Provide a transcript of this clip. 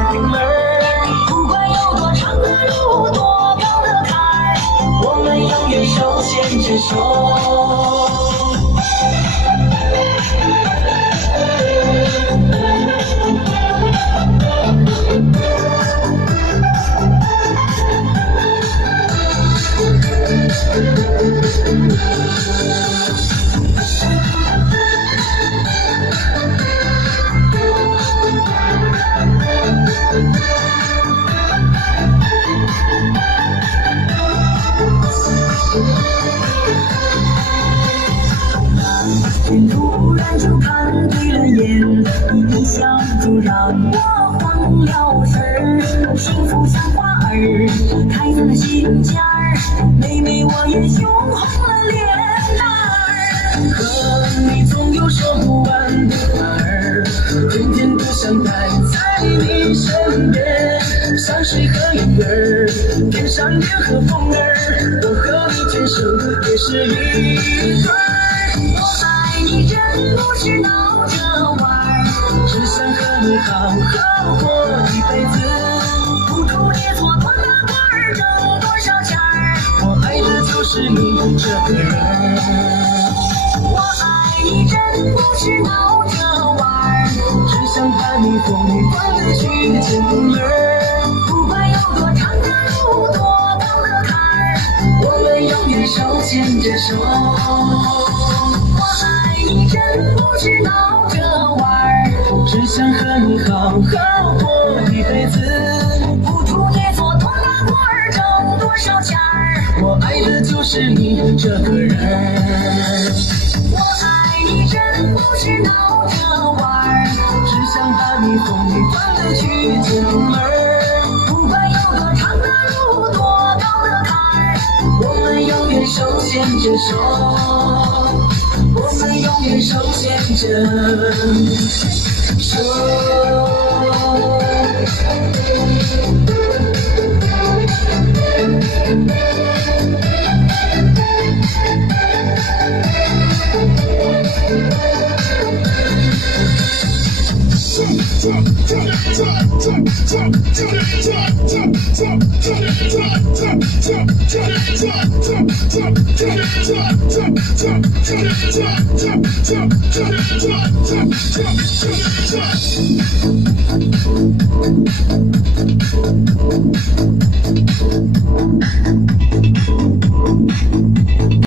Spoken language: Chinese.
门儿。不管有多长的路，多高的坎，我们永远手牵着手。突然就看对了眼，你的笑就让我慌了神儿，幸福像花儿开在了心间儿，妹妹我也羞红了脸蛋儿。和你总有说不完的话儿，天天都想待在你身边，山水和云儿，天上莲和风儿，我和你天生也是一对儿。我爱你真不是闹着玩，只想和你好好过一辈子，不图你做多大官儿挣多少钱儿，我爱的就是你这个人。我爱你真不是闹着玩，只想把你风光的去见门儿。不管有多长的路，多高的坎儿，我们永远手牵着手。我爱你真不是闹着玩，只想和你好好过一辈子，不图你做多大官儿挣多少钱儿，我爱的就是你这个人。我爱你真不是闹着玩，只想把你风光的去见门儿。不管有多长的路，多高的坎儿，我们永远手牵着手，我们永远手牵着手。